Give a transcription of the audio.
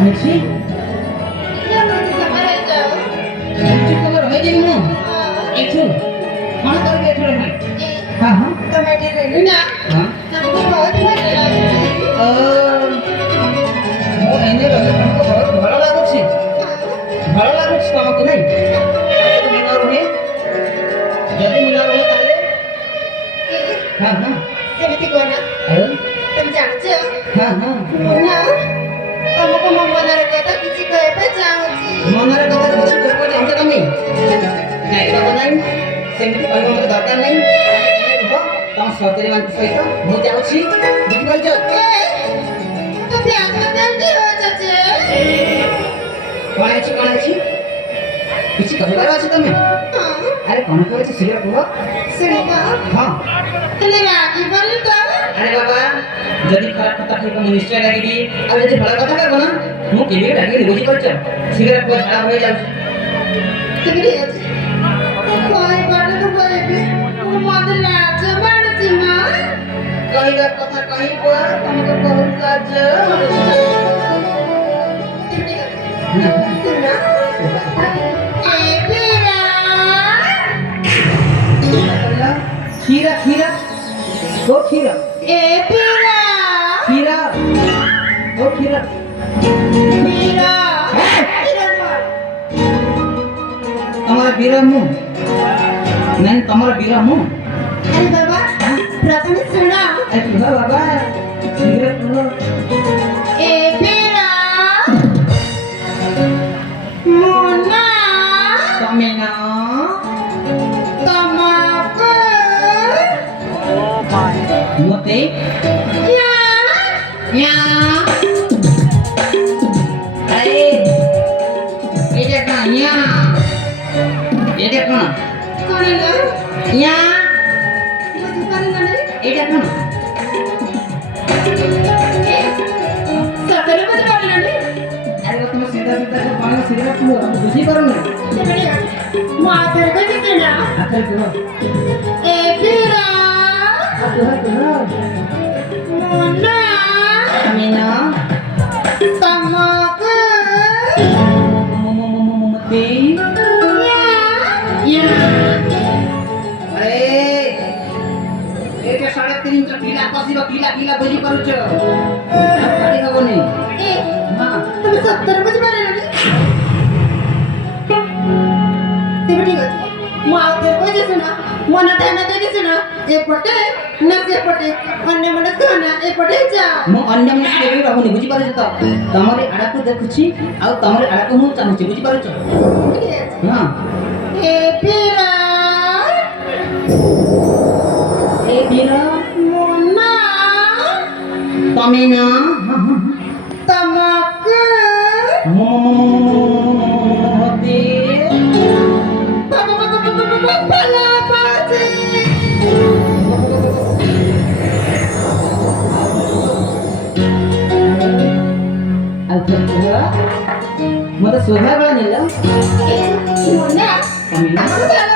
Mixi? Iya, masih sama aja. Mixi kamu ramai jadi mana? Itu. Mana tahu dia tu ramai? हाँ हाँ तो मैं डर रही ना हाँ हमको बहुत मजा लगी ମୁଁ ଏନେ ଗଲେ ତମକୁ ବହୁତ ଭଲ ଲାଗୁଛି ଭଲ ଲାଗୁଛି ତମକୁ ନାଇଁ ଯଦି ମୁଁ ନ ରୁହେ ତାହେଲେ हाँ हाँ ସେମିତି କହନା ଆଉ ତମେ ଜାଣିଛ हाँ हाँ ମୁଁ ନା ତମକୁ ମୋ ମନରେ କଥା କିଛି କହିବା ଚାହୁଁଛି ମନରେ କଥା କିଛି କହିବ ଚାହୁଁଛ ତମେ ନାଇଁ ବାବା ନାଇଁ ସେମିତି କହିବ ମୋତେ ଦରକାର ନାହିଁ ତମେ ରୁହ ତମ ସହଚରୀ ମାନଙ୍କ ସହିତ ମୁଁ ଯାଉଛି ବୁଝିପାରୁଛ ତମେ ଆତ୍ମହତ୍ୟା ହଉଛ ଯେ କଣ ଅଛି କିଛି କହିବାର ଅଛି ତମେ ଆରେ କଣ କହିଛି ଶୀଘ୍ର କୁହ ଶୁଣିବ ହଁ ହେଲେ ରାଗିବନି ତ ଆରେ ବାବା ଯଦି ଖରାପ କଥା କହିବ ମୁଁ ନିଶ୍ଚୟ ରାଗିବି ଆଉ ଯଦି ଭଲ କଥା କହିବ ନା ମୁଁ କେବେ ବି ରାଗିବିନି ବୁଝିପାରୁଛ ଶୀଘ୍ର କୁହ ଝାଡ଼ା ହୋଇଯାଉଛି ସେମିତି ଅଛି କହିପାରୁନି ତ କହିବି ମତେ ଲାଜ ମାଡୁଛି ମା କହିବା କଥା କହିବ ତମକୁ ବହୁତ ଲାଜ ଶୁଣ କ୍ଷୀର କ୍ଷୀର ଓ କ୍ଷୀର ଏ ପିରା କ୍ଷୀର ଓ କ୍ଷୀର ପିରା ତମର ବୀର ମୁଁ ନାଇଁ ତମର ବୀର ମୁଁ ଆରେ ବାବା ପ୍ରଥମେ ଶୁଣ ଆରେ କୁହ ବାବା ଶୀଘ୍ର କୁହ ଏ ପିରା ମୁନା ତମେ ନା ତମକୁ ମତେ ୟା ଆରେ ଏଇଟା କଣ ୟା ଏଇଟା କଣ କଣ ହେଲା ୟା ବୁଝିପାରିଲନି ଏଇଟା କଣ ସତରେ ବୁଝିପାରିଲନି ଆରେ ତମେ ସିଧା ସିଧା କଣ ଶୀଘ୍ର କୁହ ମୁଁ ବୁଝିପାରୁନି ମୁଁ ଆଉ ଥରେ କହିବି ଶୁଣ ଆଚ୍ଛା କୁହ ଏ ପିରା କୁହ କୁହ ମୁନା ତମେ ନା ତମକୁ ମତେ ଆରେ ଏଇଟା 3.5 ପିଲା କସିବ ପିଲା ବୁଝିପାରୁଛ ପାଟି ହବନି ଏ ହଁ তুমি সত্যরে বুঝিପାରିଲନି ତେବେ ଠିକ ଅଛି ମୁଁ ଆଉ ଥରେ କହୁଛି ଶୁଣ ମନ ଧ୍ୟାନ ଦେଇକି ଶୁଣ ଏପଟେ ନା ସେପଟେ ଅନ୍ୟ ମନେ ଶୁଣ ଏପଟେ ଯାଅ ମୁଁ ଅନ୍ୟ ମନସ୍କ କେବେ ରହୁନି ବୁଝିପାରୁଛ ତ ତମରି ଆଡ଼କୁ ଦେଖୁଛି ଆଉ ତମରି ଆଡ଼କୁ ମୁଁ ଚାହୁଁଛି ବୁଝିପାରୁଛ ହଁ ଏ ପିଲା ଏ ବୀର ମୁନା ତମେ ନା ତମକୁ ମତେ ଭଲ ପାଉଛି ଆଉ ଥରେ କୁହ ମତେ ଶୋଭା ବେଳ ନେଲ ମୁନା ତମେ ନା ତମକୁ ଭଲ